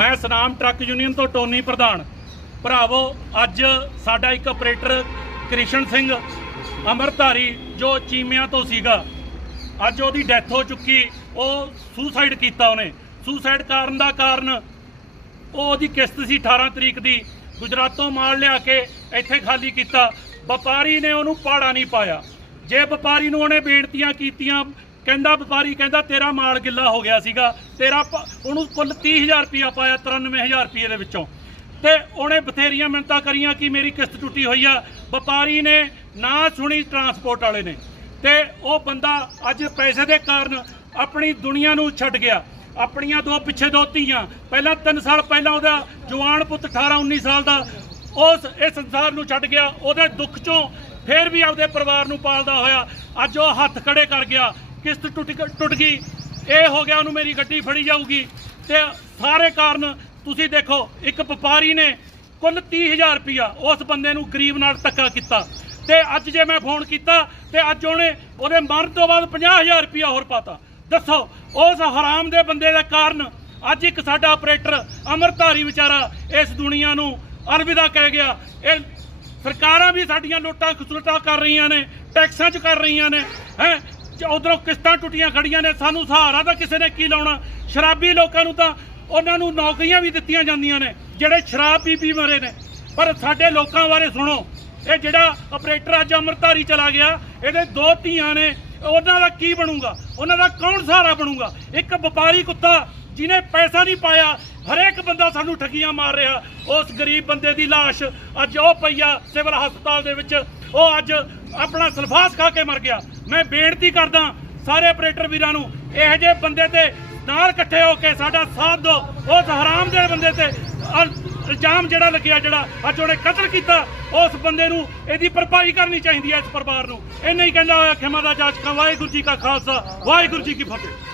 ਮੈਂ Sunam truck union ਤੋਂ Tony ਪ੍ਰਧਾਨ। ਭਰਾਵੋ, ਅੱਜ ਸਾਡਾ ਇੱਕ ਆਪਰੇਟਰ ਕ੍ਰਿਸ਼ਨ ਸਿੰਘ ਅਮਰਧਾਰੀ ਜੋ ਚੀਮਿਆਂ ਤੋਂ ਸੀਗਾ, ਅੱਜ ਉਹਦੀ ਡੈਥ ਹੋ ਚੁੱਕੀ, ਉਹ ਸੁਸਾਈਡ ਕੀਤਾ ਉਹਨੇ। ਸੁਸਾਈਡ ਕਰਨ ਦਾ ਕਾਰਨ ਉਹ ਉਹਦੀ ਕਿਸ਼ਤ ਸੀ 18 ਤਰੀਕ ਦੀ, ਗੁਜਰਾਤੋਂ ਮਾਲ ਲਿਆ ਕੇ ਇੱਥੇ ਖਾਲੀ ਕੀਤਾ। ਵਪਾਰੀ ਨੇ ਉਹਨੂੰ ਪਾੜਾ ਨਹੀਂ ਪਾਇਆ। ਜੇ ਵਪਾਰੀ ਨੂੰ ਉਹਨੇ ਬੇਨਤੀਆਂ ਕੀਤੀਆਂ ਕਹਿੰਦਾ ਵਪਾਰੀ ਕਹਿੰਦਾ ਤੇਰਾ ਮਾਲ ਗਿੱਲਾ ਹੋ ਗਿਆ ਸੀਗਾ, ਤੇਰਾ ਪ- ਉਹਨੂੰ ਕੁੱਲ 30000 ਰੁਪਇਆ ਪਾਇਆ 93000 ਰੁਪਏ ਦੇ ਵਿੱਚੋਂ। ਤੇ ਉਹਨੇ ਬਥੇਰੀਆਂ ਮਿੰਨਤਾਂ ਕਰੀਆਂ ਕਿ ਮੇਰੀ ਕਿਸ਼ਤ ਟੁੱਟੀ ਹੋਈ ਆ। ਵਪਾਰੀ ਨੇ ਨਾ ਸੁਣੀ ਟਰਾਂਸਪੋਰਟ ਵਾਲੇ ਨੇ। ਤੇ ਉਹ ਬੰਦਾ ਅੱਜ ਪੈਸੇ ਦੇ ਕਾਰਨ ਆਪਣੀ ਦੁਨੀਆ ਨੂੰ ਛੱਡ ਗਿਆ। ਆਪਣੀਆਂ ਦੋ ਪਿੱਛੇ ਦੋ ਧੀਆਂ। ਪਹਿਲਾਂ 3 ਸਾਲ ਪਹਿਲਾਂ ਉਹਦਾ ਜਵਾਨ ਪੁੱਤ 18 19 ਸਾਲ ਦਾ ਉਸ ਇਸ ਸੰਸਾਰ ਨੂੰ ਛੱਡ ਗਿਆ। ਉਹਦੇ ਦੁੱਖ ਚੋਂ ਫੇਰ ਵੀ ਆਪਦੇ ਪਰਿਵਾਰ ਨੂੰ ਪਾਲਦਾ ਹੋਇਆ। ਅੱਜ ਉਹ ਹੱਥ ਖੜੇ ਕਰ ਗਿਆ। ਕਿਸ਼ਤ ਟੁੱਟ ਟੁੱਟ ਗਈ। ਇਹ ਹੋ ਗਿਆ ਉਹਨੂੰ ਮੇਰੀ ਗੱਡੀ ਫੜੀ ਜਾਊਗੀ। ਤੇ ਸਾਰੇ ਕਾਰਨ ਤੁਸੀਂ ਦੇਖੋ, ਇੱਕ ਵਪਾਰੀ ਨੇ ਕੁੱਲ 30000 ਰੁਪਇਆ ਉਸ ਬੰਦੇ ਨੂੰ ਗਰੀਬ ਨਾਲ ਧੱਕਾ ਕੀਤਾ। ਤੇ ਅੱਜ ਜੇ ਮੈਂ ਫੋਨ ਕੀਤਾ, ਤੇ ਅੱਜ ਉਹਨੇ ਉਹਦੇ ਮਰਨ ਤੋਂ ਬਾਅਦ 50000 ਰੁਪਇਆ ਹੋਰ ਪਾਤਾ। ਦੱਸੋ, ਉਸ ਹਰਾਮ ਦੇ ਬੰਦੇ ਦੇ ਕਾਰਨ ਅੱਜ ਇੱਕ ਸਾਡਾ ਆਪਰੇਟਰ ਅਮਰਧਾਰੀ ਵਿਚਾਰਾ ਇਸ ਦੁਨੀਆ ਨੂੰ ਅਲਵਿਦਾ ਕਹਿ ਗਿਆ। ਇਹ ਸਰਕਾਰਾਂ ਵੀ ਸਾਡੀਆਂ ਨੋਟਾਂ ਖਸੁਲਟਾਂ ਕਰ ਰਹੀਆਂ ਨੇ, ਟੈਕਸਾਂ 'ਚ ਕਰ ਰਹੀਆਂ ਨੇ, ਹੈ? ਉਧਰੋਂ ਕਿਸ਼ਤਾਂ ਟੁੱਟੀਆਂ ਖੜੀਆਂ ਨੇ, ਸਾਨੂੰ ਸਹਾਰਾ ਤਾਂ ਕਿਸੇ ਨੇ ਕੀ ਲਾਉਣਾ? ਸ਼ਰਾਬੀ ਲੋਕਾਂ ਨੂੰ ਤਾਂ ਉਹਨਾਂ ਨੂੰ ਨੌਕਰੀਆਂ ਵੀ ਦਿੱਤੀਆਂ ਜਾਂਦੀਆਂ ਨੇ, ਜਿਹੜੇ ਸ਼ਰਾਬ ਪੀ ਪੀ ਮਰੇ ਨੇ। ਪਰ ਸਾਡੇ ਲੋਕਾਂ ਬਾਰੇ ਸੁਣੋ, ਇਹ ਜਿਹੜਾ ਆਪਰੇਟਰ ਅੱਜ ਅੰਮ੍ਰਿਤਧਾਰੀ ਚਲਾ ਗਿਆ, ਇਹਦੇ ਦੋ ਧੀਆਂ ਨੇ, ਉਹਨਾਂ ਦਾ ਕੀ ਬਣੂਗਾ? ਉਹਨਾਂ ਦਾ ਕੌਣ ਸਹਾਰਾ ਬਣੂਗਾ? ਇੱਕ ਵਪਾਰੀ ਕੁੱਤਾ ਜਿਹਨੇ ਪੈਸਾ ਨਹੀਂ ਪਾਇਆ, ਹਰੇਕ ਬੰਦਾ ਸਾਨੂੰ ਠੱਗੀਆਂ ਮਾਰ ਰਿਹਾ, ਉਸ ਗਰੀਬ ਬੰਦੇ ਦੀ ਲਾਸ਼ ਅੱਜ ਉਹ ਪਈਆ ਸਿਵਲ ਹਸਪਤਾਲ ਦੇ ਵਿੱਚ, ਉਹ ਅੱਜ ਆਪਣਾ ਸਲਫਾਸ ਖਾ ਕੇ ਮਰ ਗਿਆ। ਮੈਂ ਬੇਨਤੀ ਕਰਦਾ ਸਾਰੇ ਆਪਰੇਟਰ ਵੀਰਾਂ ਨੂੰ, ਇਹੋ ਜਿਹੇ ਬੰਦੇ ਤੇ ਨਾਲ ਇਕੱਠੇ ਹੋ ਕੇ ਸਾਡਾ ਸਾਥ ਦਿਓ। ਉਸ ਹਰਾਮ ਦੇ ਬੰਦੇ ਤੇ ਇਲਜ਼ਾਮ ਜਿਹੜਾ ਲੱਗਿਆ, ਜਿਹੜਾ ਅੱਜ ਉਹਨੇ ਕਤਲ ਕੀਤਾ, ਉਸ ਬੰਦੇ ਨੂੰ ਇਹਦੀ ਭਰਪਾਈ ਕਰਨੀ ਚਾਹੀਦੀ ਹੈ ਇਸ ਪਰਿਵਾਰ ਨੂੰ। ਇਹ ਨਹੀਂ ਕਹਿੰਦਾ ਹੋਇਆ ਖਿਮਾ ਦਾ ਜਾਚਕਾ, ਵਾਹਿਗੁਰੂ ਜੀ ਕਾ ਖਾਲਸਾ, ਵਾਹਿਗੁਰੂ ਜੀ ਕੀ ਫਤਿਹ।